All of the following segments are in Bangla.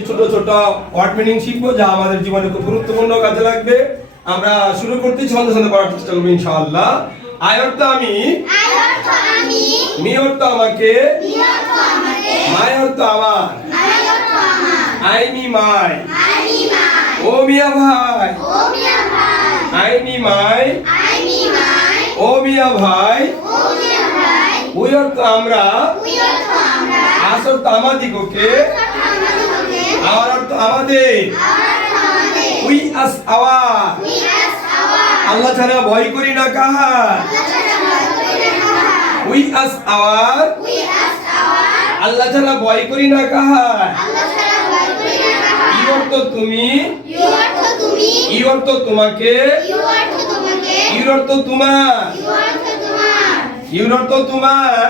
আজকে ছোট ছোট ওয়ার্ড মিনিং শিখবো যা আমাদের জীবনে খুব গুরুত্বপূর্ণ কাজে লাগবে। আমরা শুরু করতে ছন্দ ছন্দ পড়ার চেষ্টা করবো ইনশাআল্লাহ। আই অর্থ আমি, মি অর্থ আমাকে, মাই অর্থ আমার, আই মি মাই, ও মিয়া ভাই, আই মি মাই, ও মিয়া ভাই, উই অর্থ আমরা, আস অর্থ আমাদিগকে, আমার অর্থ আমাদের, উই আস আওয়ার, আল্লাহ ছাড়া ভয় করি না কাহার, উই আস আওয়ার, আল্লাহ ছাড়া ভয় করি না কাহার, ই অর্থ তুমি, ই অর্থ তোমাকে, ইউর অর্থ তোমার, ইউর অর্থ তোমার।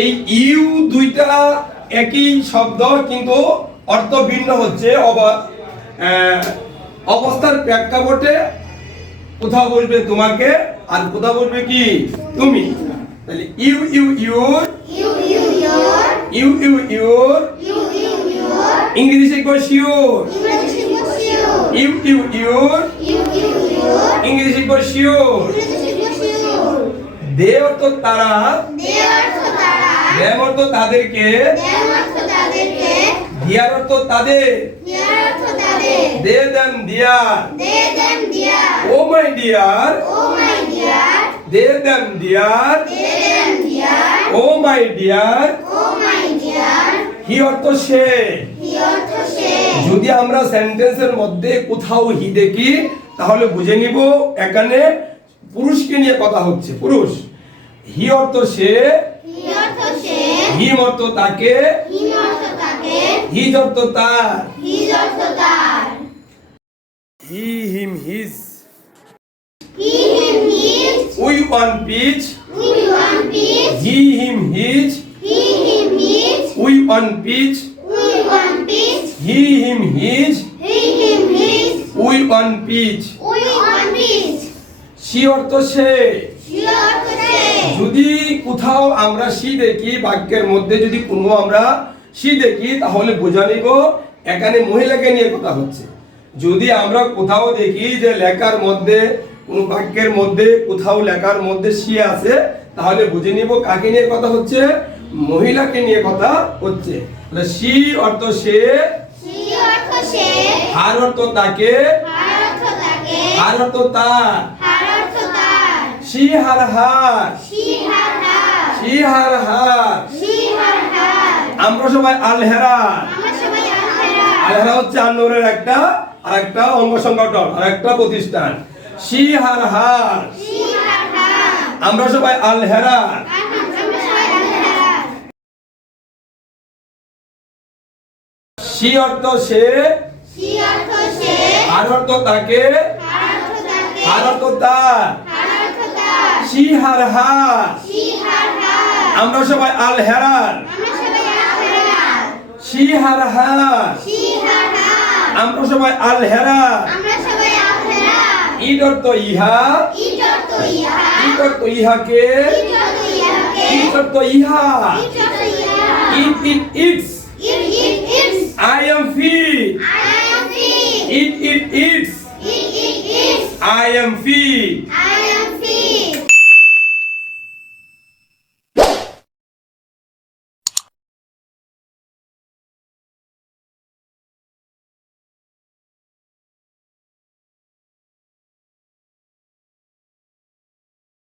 এই ইউ দুইটা একই শব্দ কিন্তু অর্থ ভিন্ন হচ্ছে। অবস্থার প্রেক্ষাপটে কোথাও বলবে তোমাকে আর কোথাও বলবে কি তুমি। তাহলে you you your, you you your, ইংরেজি কো শিওর, ইউ ইউ ইউর, ইংরেজি কো শিওর। দে অর্থ তারা, দেম অর্থ তাদেরকে, দিয়ার অর্থ তাদের, they them their, oh my dear, they them dear, oh my dear. He অর্থ সে। যদি আমরা সেন্টেন্সের মধ্যে কোথাও হি দেখি তাহলে বুঝে নিব এখানে পুরুষকে নিয়ে কথা হচ্ছে। পুরুষ। হি অর্থ সে, হিম অর্থ তাকে, হিজ অর্থ তার, he him his. We one pitch, he him his, we one pitch, he him his, we one pitch. She অর্থ সে। যদি কোথাও আমরা সি দেখি, বাক্যের মধ্যে যদি কোনো আমরা সি দেখি তাহলে বোঝা নিব এখানে মহিলাকে নিয়ে কথা হচ্ছে। যদি আমরা কোথাও দেখি যে লেখার মধ্যে কোনো বাক্যের মধ্যে কোথাও লেখার মধ্যে সি আছে তাহলে বুঝে নিব কাকে নিয়ে কথা হচ্ছে, মহিলাকে নিয়ে কথা হচ্ছে। তাহলে সি অর্থ সে, হার অর্থ তাকে, হার অর্থ তার, সি হার হার, সি হার হার। আমরা সবাই আলহেরা। আলহেরা হচ্ছে আন্নরের একটা আরেকটা অঙ্গ সংগঠন, আরেকটা প্রতিষ্ঠান। সি হার হার, আমরা সবাই আলহেরা। সি অর্থ সে, হার অর্থ তাকে, হার অর্থ তার, সি হার হার। আমরা সবাই আলহেরার। সি হার হার, আমরা সবাই আলহেরার। ইট অর্থ ইহা, ইট অর্থ ইহাকে, ইট অর্থ ইহা। It it its, I am feet. It eats. I am feet.